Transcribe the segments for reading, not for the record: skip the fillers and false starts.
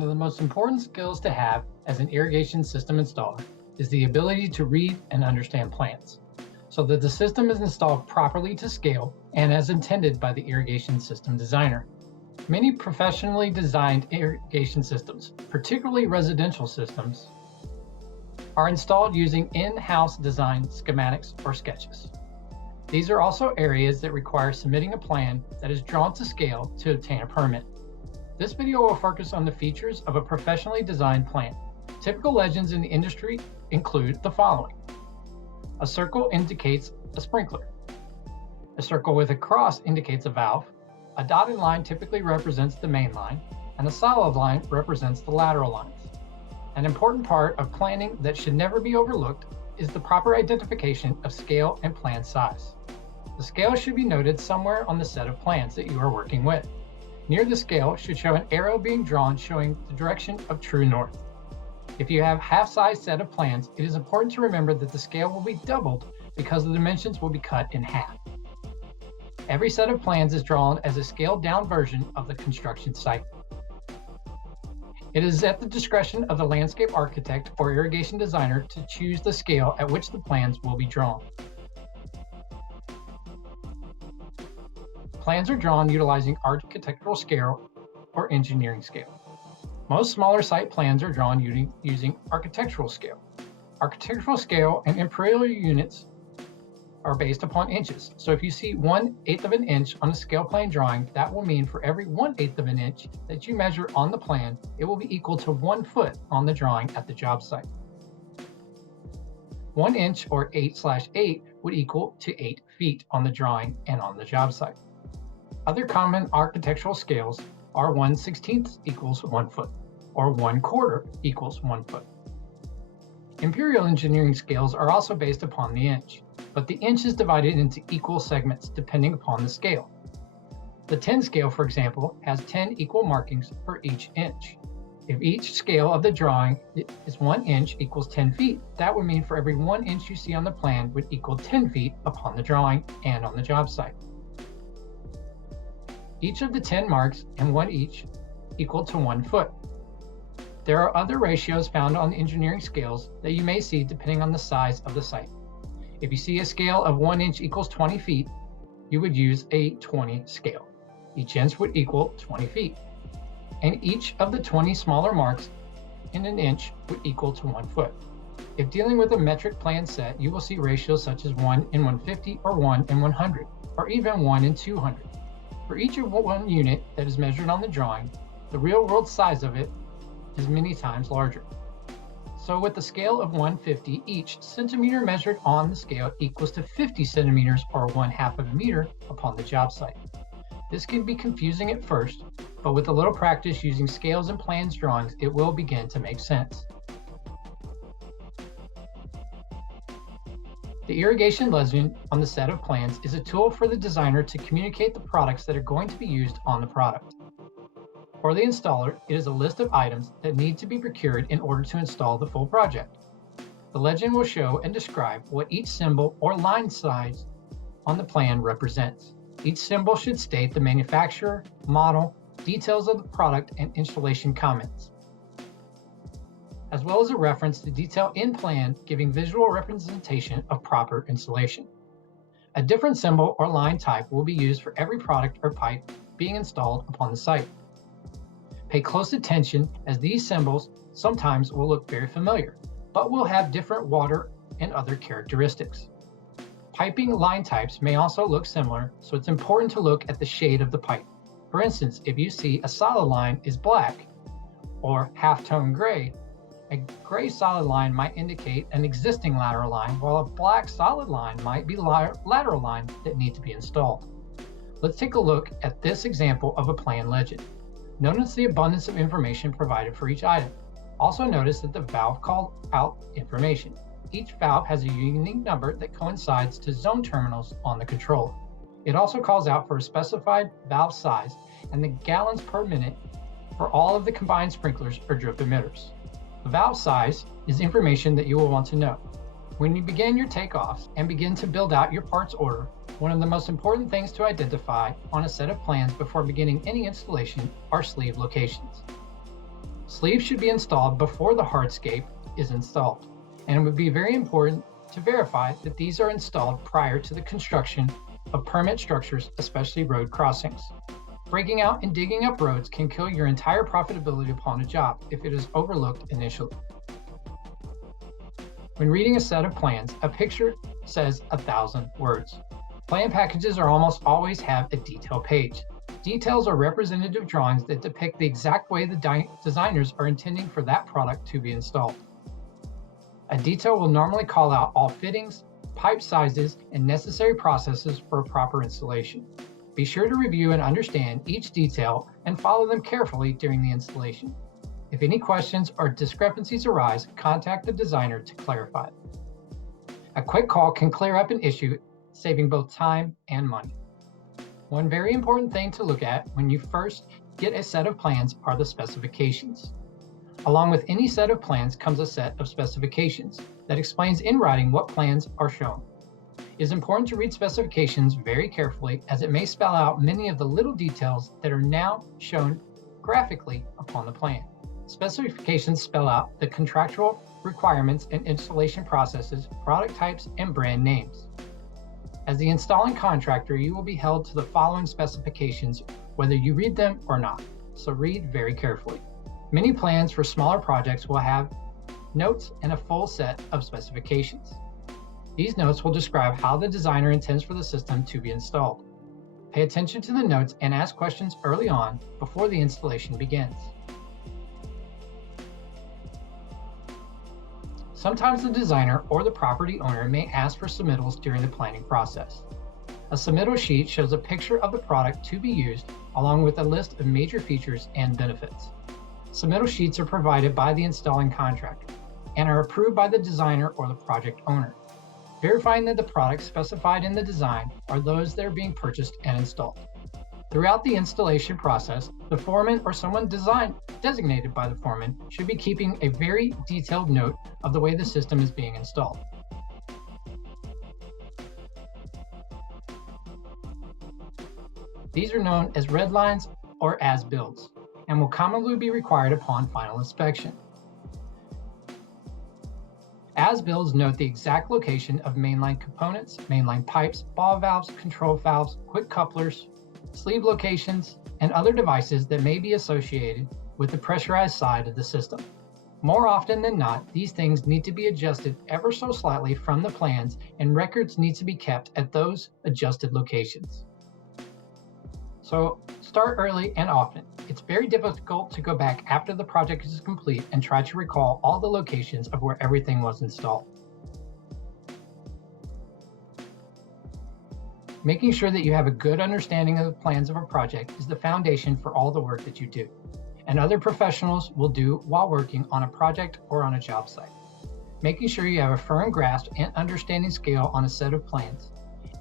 One of the most important skills to have as an irrigation system installer is the ability to read and understand plans, so that the system is installed properly to scale and as intended by the irrigation system designer. Many professionally designed irrigation systems, particularly residential systems, are installed using in-house design schematics or sketches. These are also areas that require submitting a plan that is drawn to scale to obtain a permit. This video will focus on the features of a professionally designed plan. Typical legends in the industry include the following. A circle indicates a sprinkler. A circle with a cross indicates a valve. A dotted line typically represents the main line, and a solid line represents the lateral lines. An important part of planning that should never be overlooked is the proper identification of scale and plan size. The scale should be noted somewhere on the set of plans that you are working with. Near the scale should show an arrow being drawn showing the direction of true north. If you have half-size set of plans, it is important to remember that the scale will be doubled because the dimensions will be cut in half. Every set of plans is drawn as a scaled-down version of the construction site. It is at the discretion of the landscape architect or irrigation designer to choose the scale at which the plans will be drawn. Plans are drawn utilizing architectural scale or engineering scale. Most smaller site plans are drawn using architectural scale. Architectural scale and imperial units are based upon inches. So if you see 1/8 of an inch on a scale plan drawing, that will mean for every 1/8 of an inch that you measure on the plan, it will be equal to 1 foot on the drawing at the job site. 1 inch or 8/8 would equal to 8 feet on the drawing and on the job site. Other common architectural scales are 1/16 equals 1 foot, or 1/4 equals 1 foot. Imperial engineering scales are also based upon the inch, but the inch is divided into equal segments depending upon the scale. The 10 scale, for example, has 10 equal markings for each inch. If each scale of the drawing is 1 inch equals 10 feet, that would mean for every 1 inch you see on the plan would equal 10 feet upon the drawing and on the job site. Each of the 10 marks and 1 each equal to 1 foot. There are other ratios found on the engineering scales that you may see depending on the size of the site. If you see a scale of 1 inch equals 20 feet, you would use a 20 scale. Each inch would equal 20 feet. And each of the 20 smaller marks in an inch would equal to 1 foot. If dealing with a metric plan set, you will see ratios such as 1 in 150 or 1 in 100, or even 1 in 200. For each of one unit that is measured on the drawing, the real-world size of it is many times larger. So with the scale of 150, each centimeter measured on the scale equals to 50 centimeters or 1/2 of a meter upon the job site. This can be confusing at first, but with a little practice using scales and plans drawings, it will begin to make sense. The irrigation legend on the set of plans is a tool for the designer to communicate the products that are going to be used on the product. For the installer, it is a list of items that need to be procured in order to install the full project. The legend will show and describe what each symbol or line size on the plan represents. Each symbol should state the manufacturer, model, details of the product, and installation comments, as well as a reference to detail in plan giving visual representation of proper installation. A different symbol or line type will be used for every product or pipe being installed upon the site. Pay close attention as these symbols sometimes will look very familiar, but will have different water and other characteristics. Piping line types may also look similar, so it's important to look at the shade of the pipe. For instance, if you see a solid line is black or half-tone gray, a gray solid line might indicate an existing lateral line, while a black solid line might be lateral line that need to be installed. Let's take a look at this example of a plan legend. Notice the abundance of information provided for each item. Also notice that the valve called out information. Each valve has a unique number that coincides to zone terminals on the controller. It also calls out for a specified valve size and the gallons per minute for all of the combined sprinklers or drip emitters. The valve size is information that you will want to know. When you begin your takeoffs and begin to build out your parts order, one of the most important things to identify on a set of plans before beginning any installation are sleeve locations. Sleeves should be installed before the hardscape is installed, and it would be very important to verify that these are installed prior to the construction of permanent structures, especially road crossings. Breaking out and digging up roads can kill your entire profitability upon a job if it is overlooked initially. When reading a set of plans, a picture says 1,000 words. Plan packages are almost always have a detail page. Details are representative drawings that depict the exact way the designers are intending for that product to be installed. A detail will normally call out all fittings, pipe sizes, and necessary processes for a proper installation. Be sure to review and understand each detail and follow them carefully during the installation. If any questions or discrepancies arise, contact the designer to clarify. A quick call can clear up an issue, saving both time and money. One very important thing to look at when you first get a set of plans are the specifications. Along with any set of plans comes a set of specifications that explains in writing what plans are shown. It is important to read specifications very carefully, as it may spell out many of the little details that are now shown graphically upon the plan. Specifications spell out the contractual requirements and installation processes, product types, and brand names. As the installing contractor, you will be held to the following specifications whether you read them or not, so read very carefully. Many plans for smaller projects will have notes and a full set of specifications. These notes will describe how the designer intends for the system to be installed. Pay attention to the notes and ask questions early on before the installation begins. Sometimes the designer or the property owner may ask for submittals during the planning process. A submittal sheet shows a picture of the product to be used along with a list of major features and benefits. Submittal sheets are provided by the installing contractor and are approved by the designer or the project owner, verifying that the products specified in the design are those that are being purchased and installed. Throughout the installation process, the foreman or someone designated by the foreman should be keeping a very detailed note of the way the system is being installed. These are known as red lines or as-builds and will commonly be required upon final inspection. As-builds note the exact location of mainline components, mainline pipes, ball valves, control valves, quick couplers, sleeve locations, and other devices that may be associated with the pressurized side of the system. More often than not, these things need to be adjusted ever so slightly from the plans, and records need to be kept at those adjusted locations. So start early and often. It's very difficult to go back after the project is complete and try to recall all the locations of where everything was installed. Making sure that you have a good understanding of the plans of a project is the foundation for all the work that you do, and other professionals will do while working on a project or on a job site. Making sure you have a firm grasp and understanding scale on a set of plans,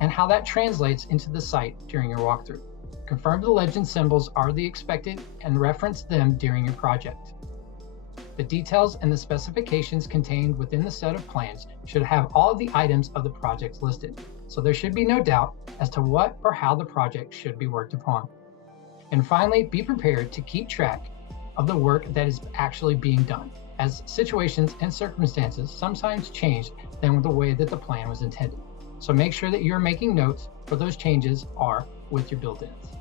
and how that translates into the site during your walkthrough. Confirm the legend symbols are the expected and reference them during your project. The details and the specifications contained within the set of plans should have all of the items of the projects listed, so there should be no doubt as to what or how the project should be worked upon. And finally, be prepared to keep track of the work that is actually being done, as situations and circumstances sometimes change than the way that the plan was intended. So make sure that you're making notes for those changes are with your build-ins.